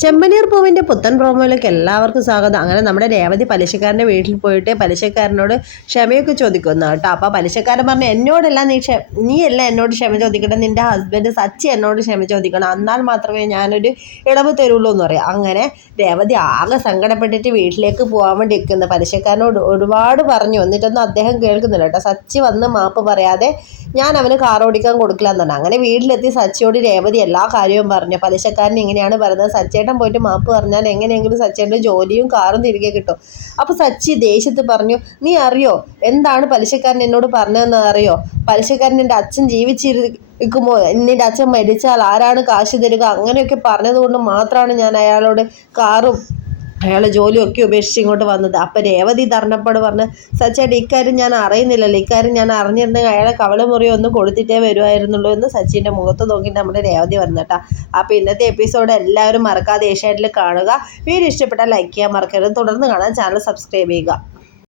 ചെമ്പനീർ പൂവിൻ്റെ പുത്തൻ പ്രോമോയിലേക്ക് എല്ലാവർക്കും സ്വാഗതം. അങ്ങനെ നമ്മുടെ രേവതി പലിശക്കാരൻ്റെ വീട്ടിൽ പോയിട്ട് പലിശക്കാരനോട് ക്ഷമയൊക്കെ ചോദിക്കുന്നു കേട്ടോ. അപ്പോൾ പലിശക്കാരൻ പറഞ്ഞു, എന്നോടല്ല നീയല്ല എന്നോട് ക്ഷമ ചോദിക്കണം, നിൻ്റെ ഹസ്ബൻഡ് സച്ചി എന്നോട് ക്ഷമ ചോദിക്കണം, എന്നാൽ മാത്രമേ ഞാനൊരു ഇളവ് തരുള്ളൂ എന്ന് പറയാം. അങ്ങനെ രേവതി ആകെ സങ്കടപ്പെട്ടിട്ട് വീട്ടിലേക്ക് പോകാൻ വേണ്ടി നിൽക്കുന്നു. പലിശക്കാരനോട് ഒരുപാട് പറഞ്ഞു, എന്നിട്ടൊന്നും അദ്ദേഹം കേൾക്കുന്നില്ല കേട്ടോ. സച്ചി വന്ന് മാപ്പ് പറയാതെ ഞാൻ അവന് കാർ ഓടിക്കാൻ കൊടുക്കില്ല എന്നാണ്. അങ്ങനെ വീട്ടിലെത്തി സച്ചിയോട് രേവതി എല്ലാ കാര്യവും പറഞ്ഞു. പലിശക്കാരൻ ഇങ്ങനെയാണ് പറയുന്നത്, സച്ചേട്ടൻ പോയിട്ട് മാപ്പ് പറഞ്ഞാൽ എങ്ങനെയെങ്കിലും സച്ചേട്ടൻ്റെ ജോലിയും കാറും തിരികെ കിട്ടും. അപ്പോൾ സച്ചി ദേഷ്യത്തിൽ പറഞ്ഞു, നീ അറിയോ എന്താണ് പലിശക്കാരൻ എന്നോട് പറഞ്ഞതെന്ന് അറിയോ? പലിശക്കാരൻ എൻ്റെ അച്ഛൻ ജീവിച്ചിരിക്കുമ്പോൾ നിൻ്റെ അച്ഛൻ മരിച്ചാൽ ആരാണ് കാശ് തരിക, അങ്ങനെയൊക്കെ പറഞ്ഞതുകൊണ്ട് മാത്രമാണ് ഞാൻ അയാളോട് കാറും അയാളെ ജോലിയൊക്കെ ഉപേക്ഷിച്ച് ഇങ്ങോട്ട് വന്നത്. അപ്പം രേവതി ധർണപ്പാട് പറഞ്ഞ്, സച്ചേട്ട ഇക്കാര്യം ഞാൻ അറിയുന്നില്ലല്ലോ, ഇക്കാര്യം ഞാൻ അറിഞ്ഞിരുന്നെങ്കിൽ അയാളെ കവളമുറിയോ ഒന്ന് കൊടുത്തിട്ടേ വരുമായിരുന്നുള്ളൂ എന്ന് സച്ചിൻ്റെ മുഖത്ത് നോക്കിയിട്ട് നമ്മുടെ രേവതി വന്നു കേട്ടോ. അപ്പോൾ ഇന്നത്തെ എപ്പിസോഡ് എല്ലാവരും മറക്കാതെ ഏഷ്യാനെറ്റിൽ കാണുക. വീഡിയോ ഇഷ്ടപ്പെട്ടാൽ ലൈക്ക് ചെയ്യാൻ മറക്കരുത്. തുടർന്ന് കാണാൻ ചാനൽ സബ്സ്ക്രൈബ് ചെയ്യുക.